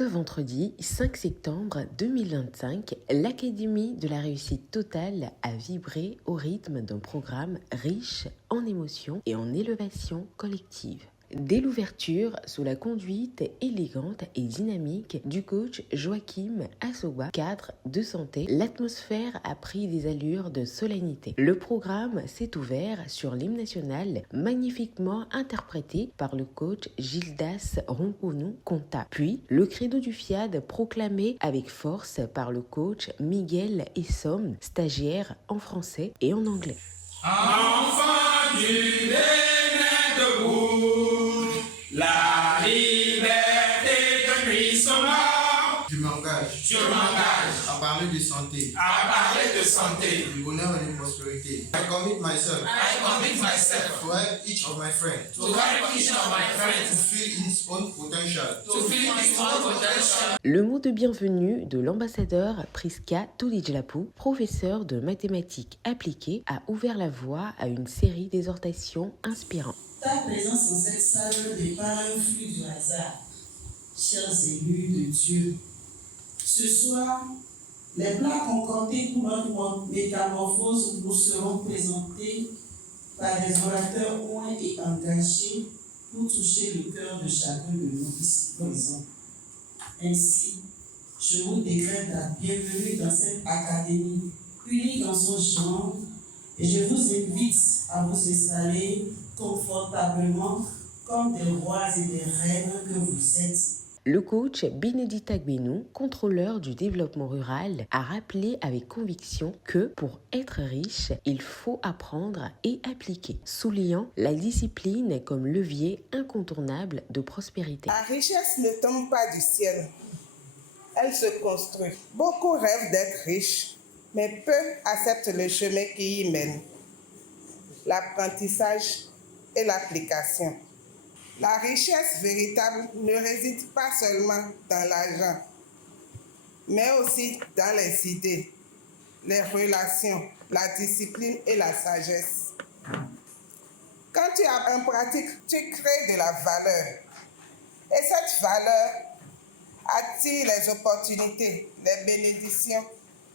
Ce vendredi 5 septembre 2025, l'Académie de la réussite totale a vibré au rythme d'un programme riche en émotions et en élévation collective. Dès l'ouverture, sous la conduite élégante et dynamique du coach Joachim Assoba, cadre de santé, l'atmosphère a pris des allures de solennité. Le programme s'est ouvert sur l'hymne national, magnifiquement interprété par le coach Gildas Ronconou Conta. Puis, le credo du FIAD proclamé avec force par le coach Miguel Essom, stagiaire en français et en anglais. Enfant du Bénin debout, la liberté de Christ mort. Je m'engage à parler de santé, Du bonheur et de prospérité. I commit myself to help each of my friends to help each of my to friends feel his own potential. to feel his own potential. Le mot de bienvenue de l'ambassadeur Priska Tulijlapu, professeur de mathématiques appliquées, a ouvert la voie à une série d'exhortations inspirantes. Ta présence en cette salle n'est pas un flux du hasard, chers élus de Dieu. Ce soir, les plats concordés pour notre métamorphose nous seront présentés par des orateurs loin et engagés pour toucher le cœur de chacun de nous ici présents. Ainsi, je vous décrète la bienvenue dans cette académie unique dans son genre et je vous invite à vous installer confortablement comme des rois et des reines que vous êtes. Le coach Benedita Gbenou, contrôleur du développement rural, a rappelé avec conviction que pour être riche, il faut apprendre et appliquer, soulignant la discipline comme levier incontournable de prospérité. La richesse ne tombe pas du ciel, elle se construit. Beaucoup rêvent d'être riches, mais peu acceptent le chemin qui y mène, l'apprentissage et l'application. La richesse véritable ne réside pas seulement dans l'argent, mais aussi dans les idées, les relations, la discipline et la sagesse. Quand tu as en pratique, tu crées de la valeur. Et cette valeur attire les opportunités, les bénédictions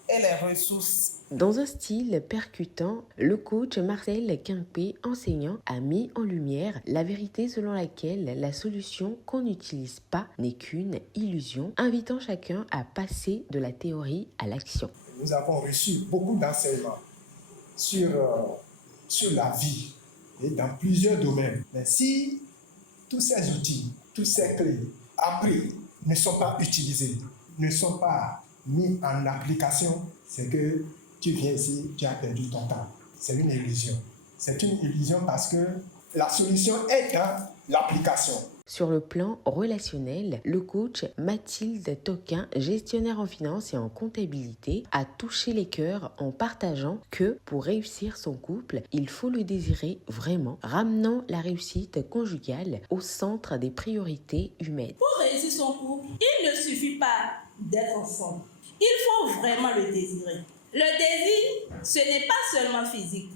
et les ressources. Dans un style percutant, le coach Marcel Quimper, enseignant, a mis en lumière la vérité selon laquelle la solution qu'on n'utilise pas n'est qu'une illusion, invitant chacun à passer de la théorie à l'action. Nous avons reçu beaucoup d'enseignements sur la vie et dans plusieurs domaines. Mais si tous ces outils, toutes ces clés appris ne sont pas utilisés, ne sont pas mis en application, c'est que tu viens ici, tu as perdu ton temps. C'est une illusion. C'est une illusion parce que la solution est dans l'application. Sur le plan relationnel, le coach Mathilde Toquin, gestionnaire en finance et en comptabilité, a touché les cœurs en partageant que pour réussir son couple, il faut le désirer vraiment, ramenant la réussite conjugale au centre des priorités humaines. Pour réussir son couple, il ne suffit pas d'être ensemble. Il faut vraiment le désirer. Le désir, ce n'est pas seulement physique,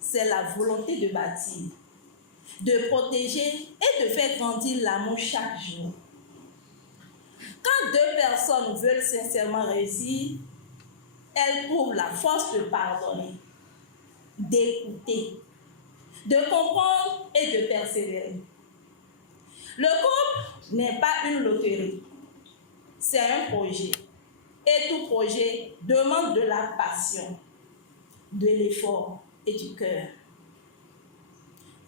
c'est la volonté de bâtir, de protéger et de faire grandir l'amour chaque jour. Quand deux personnes veulent sincèrement réussir, elles trouvent la force de pardonner, d'écouter, de comprendre et de persévérer. Le couple n'est pas une loterie, c'est un projet. Et tout projet demande de la passion, de l'effort et du cœur.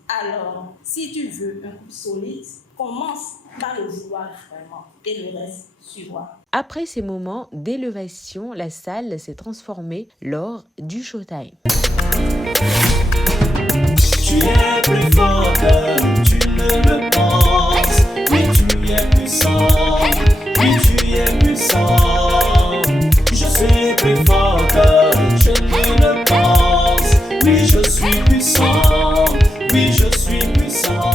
Alors, si tu veux un couple solide, commence par le vouloir vraiment et le reste suivra. Après ces moments d'élévation, la salle s'est transformée lors du showtime. Tu es plus fort que tu ne le penses. Oui, tu es puissant. Oui, tu es puissant. Je suis plus fort que je ne le pense. Oui, je suis puissant. Oui, je suis puissant.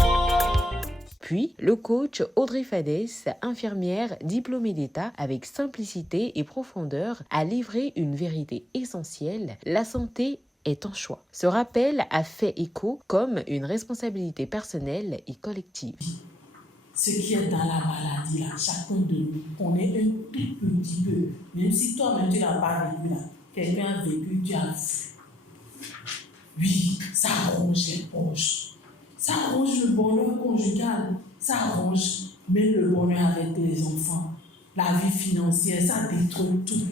Puis, le coach Audrey Fadès, infirmière diplômée d'État, avec simplicité et profondeur, a livré une vérité essentielle. La santé est un choix. Ce rappel a fait écho comme une responsabilité personnelle et collective. ce qui est dans la maladie, là, chacun de nous connaît un tout petit peu. Même si toi-même tu n'as pas vécu là, quelqu'un a vécu, tu as vu. Oui, ça arrange les poches, ça arrange le bonheur conjugal, ça arrange même le bonheur avec les enfants. La vie financière, ça détruit tout.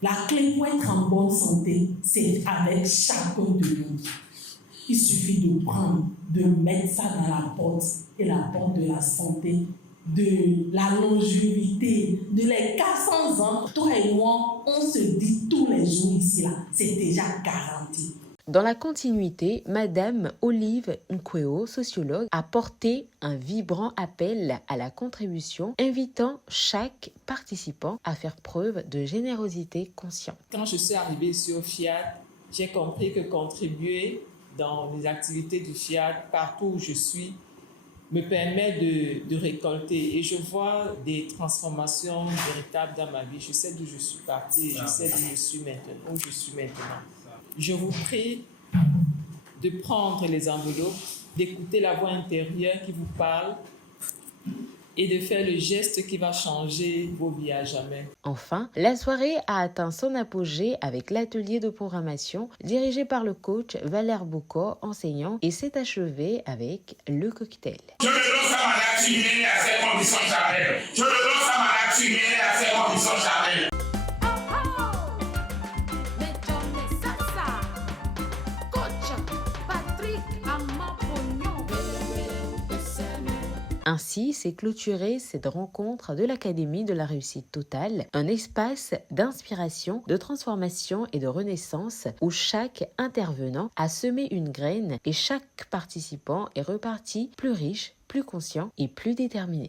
La clé pour être en bonne santé, c'est avec chacun de nous. Il suffit de prendre, de mettre ça dans la porte, et la porte de la santé, de la longévité, de les 400 ans. Toi et moi, on se dit tous les jours ici, là, c'est déjà garanti. Dans la continuité, Madame Olive Nkweo, sociologue, a porté un vibrant appel à la contribution, invitant chaque participant à faire preuve de générosité consciente. Quand je suis arrivée sur FIAD, j'ai compris que contribuer dans les activités du FIAD, partout où je suis, me permet de récolter. Et je vois des transformations véritables dans ma vie. Je sais d'où je suis partie, je sais d'où je suis maintenant. Je vous prie de prendre les enveloppes, d'écouter la voix intérieure qui vous parle et de faire le geste qui va changer vos vies à jamais. Enfin, la soirée a atteint son apogée avec l'atelier de programmation dirigé par le coach Valère Bocor, enseignant, et s'est achevé avec le cocktail. Je le lance à Madame Tumé à ses conditions charnelles. Je le lance à Madame Tumé à ses conditions charnelles. Ainsi s'est clôturée cette rencontre de l'Académie de la réussite totale, un espace d'inspiration, de transformation et de renaissance où chaque intervenant a semé une graine et chaque participant est reparti plus riche, plus conscient et plus déterminé.